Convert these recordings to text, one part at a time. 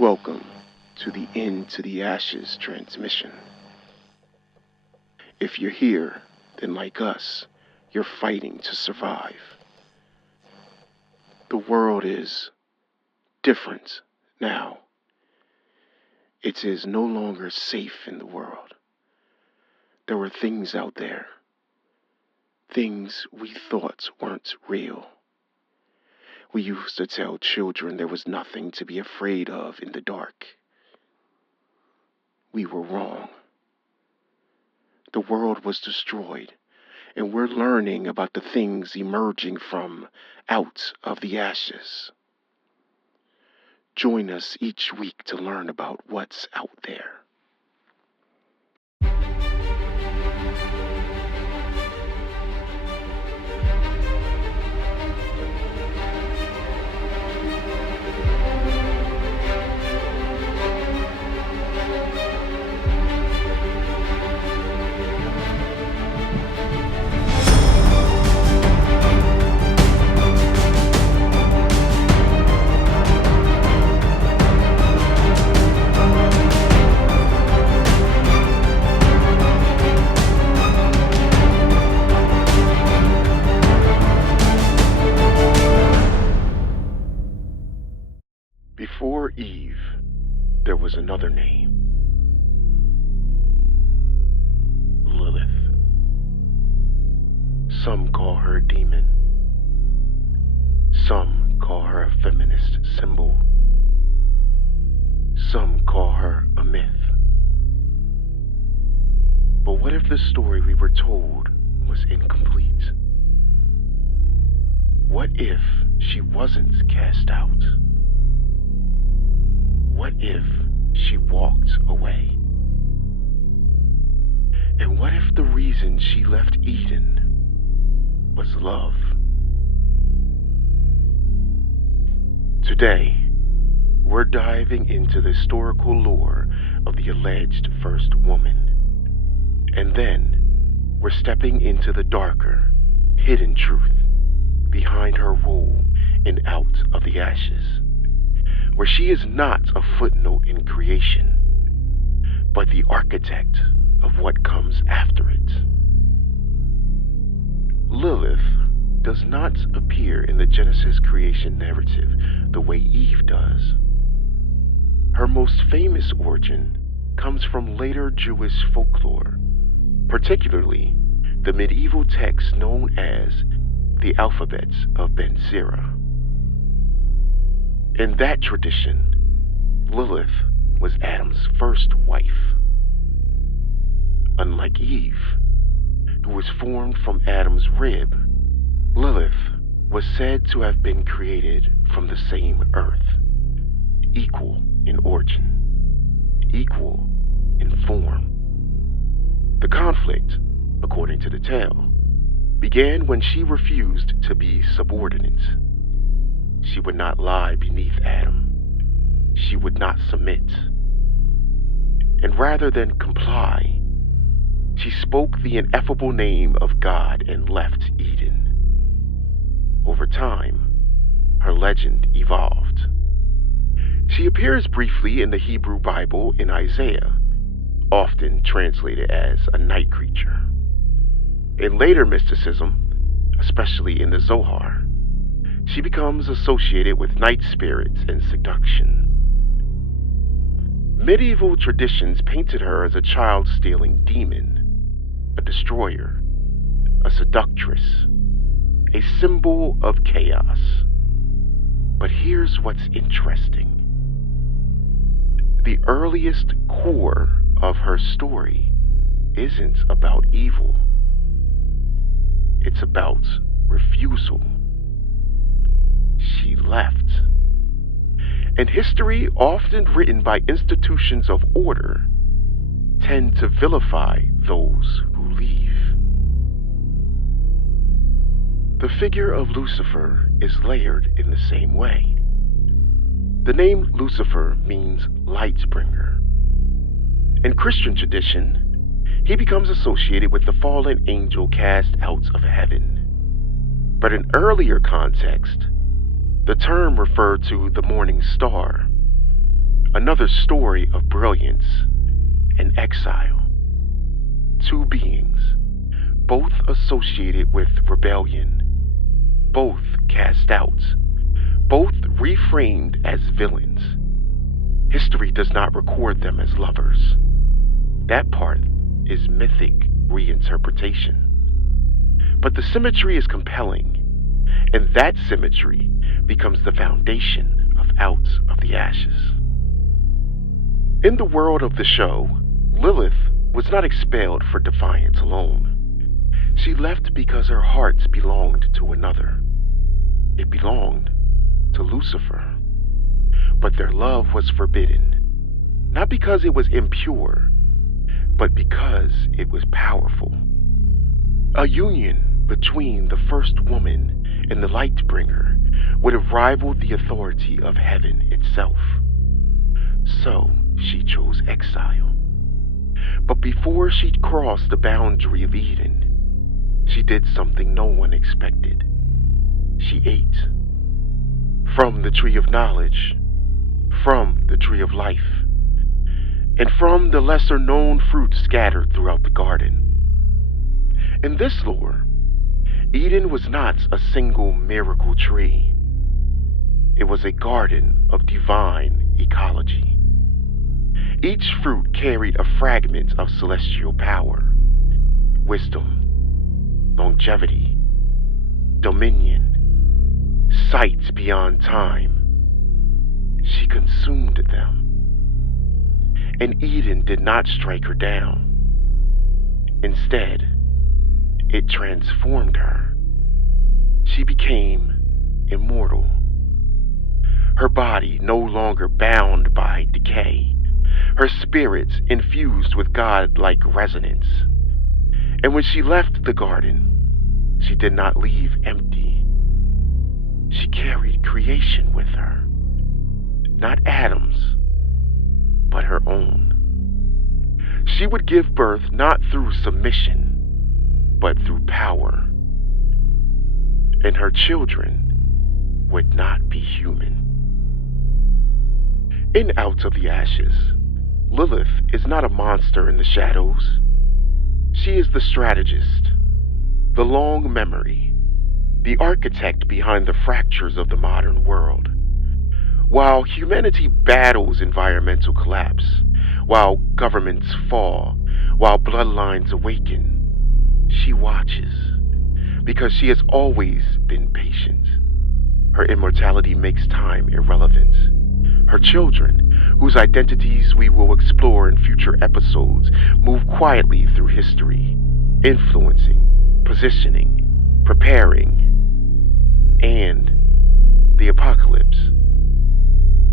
Welcome to the Into the Ashes transmission. If you're here, then like us, you're fighting to survive. The world is different now. It is no longer safe in the world. There were things out there, things we thought weren't real. We used to tell children there was nothing to be afraid of in the dark. We were wrong. The world was destroyed, and we're learning about the things emerging from out of the ashes. Join us each week to learn about what's out there. Before Eve, there was another name. Lilith. Some call her a demon. Some call her a feminist symbol. Some call her a myth. But what if the story we were told was incomplete? What if she wasn't cast out? What if she walked away? And what if the reason she left Eden was love? Today, we're diving into the historical lore of the alleged first woman. And then, we're stepping into the darker, hidden truth behind her role in Out of the Ashes, where she is not a footnote in creation, but the architect of what comes after it. Lilith does not appear in the Genesis creation narrative the way Eve does. Her most famous origin comes from later Jewish folklore, particularly the medieval text known as the Alphabet of Ben Sira. In that tradition, Lilith was Adam's first wife. Unlike Eve, who was formed from Adam's rib, Lilith was said to have been created from the same earth, equal in origin, equal in form. The conflict, according to the tale, began when she refused to be subordinate. She would not lie beneath Adam. She would not submit. And rather than comply, she spoke the ineffable name of God and left Eden. Over time, her legend evolved. She appears briefly in the Hebrew Bible in Isaiah, often translated as a night creature. In later mysticism, especially in the Zohar, she becomes associated with night spirits and seduction. Medieval traditions painted her as a child-stealing demon, a destroyer, a seductress, a symbol of chaos. But here's what's interesting. The earliest core of her story isn't about evil. It's about refusal. She left. And history, often written by institutions of order, tend to vilify those who leave. The figure of Lucifer is layered in the same way. The name Lucifer means light bringer. In Christian tradition, he becomes associated with the fallen angel cast out of heaven. But in earlier context, the term referred to the morning star, Another story of brilliance and exile. Two beings, both associated with rebellion, both cast out, both reframed as villains. History does not record them as lovers. That part is mythic reinterpretation. But the symmetry is compelling, and that symmetry becomes the foundation of Out of the Ashes. In the world of the show, Lilith was not expelled for defiance alone. She left because her heart belonged to another. It belonged to Lucifer. But their love was forbidden, not because it was impure, but because it was powerful. A union between the first woman and the Lightbringer would have rivaled the authority of heaven itself. So she chose exile. But before she crossed the boundary of Eden, she did something no one expected. She ate. From the tree of knowledge, from the tree of life, and from the lesser known fruits scattered throughout the garden. In this lore, Eden was not a single miracle tree. It was a garden of divine ecology. Each fruit carried a fragment of celestial power, wisdom, longevity, dominion, sight beyond time. She consumed them. And Eden did not strike her down. Instead, it transformed her. She became immortal. Her body no longer bound by decay. Her spirit infused with God-like resonance. And when she left the garden, she did not leave empty. She carried creation with her. Not Adam's, but her own. She would give birth not through submission, but through power. And her children would not be human. In Out of the Ashes, Lilith is not a monster in the shadows. She is the strategist, the long memory, the architect behind the fractures of the modern world. While humanity battles environmental collapse, while governments fall, while bloodlines awaken, she watches, because she has always been patient. Her immortality makes time irrelevant. Her children, whose identities we will explore in future episodes, move quietly through history, influencing, positioning, preparing, and the apocalypse.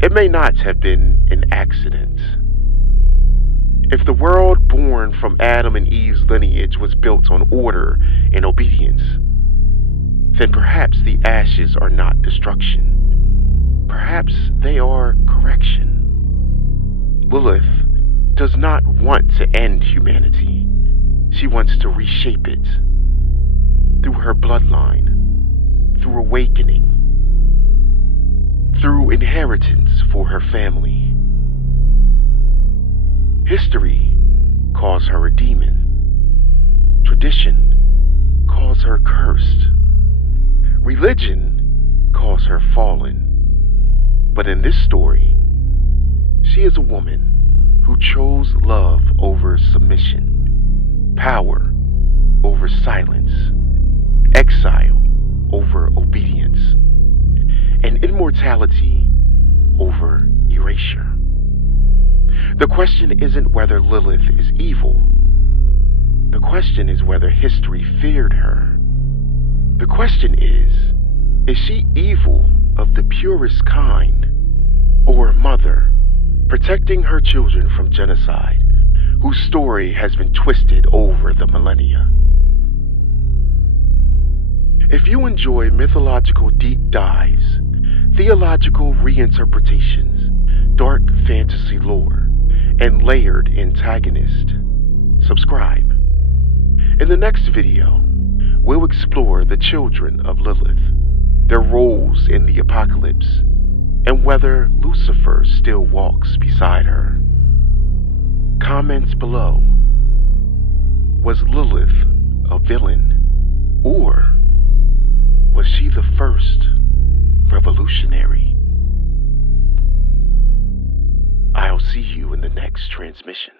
It may not have been an accident. If the world born from Adam and Eve's lineage was built on order and obedience, then perhaps the ashes are not destruction. Perhaps they are correction. Lilith does not want to end humanity. She wants to reshape it. Through her bloodline, through awakening, through inheritance for her family. History calls her a demon. Tradition calls her cursed. Religion calls her fallen. But in this story, she is a woman who chose love over submission, power over silence, exile over obedience, and immortality over erasure. The question isn't whether Lilith is evil. The question is whether history feared her. The question is she evil of the purest kind, or a mother protecting her children from genocide, whose story has been twisted over the millennia? If you enjoy mythological deep dives, theological reinterpretations, dark fantasy lore, and layered antagonists, subscribe. In the next video, we'll explore the children of Lilith, their roles in the apocalypse, and whether Lucifer still walks beside her. Comments below. Was Lilith a villain, or was she the first revolutionary? I'll see you in the next transmission.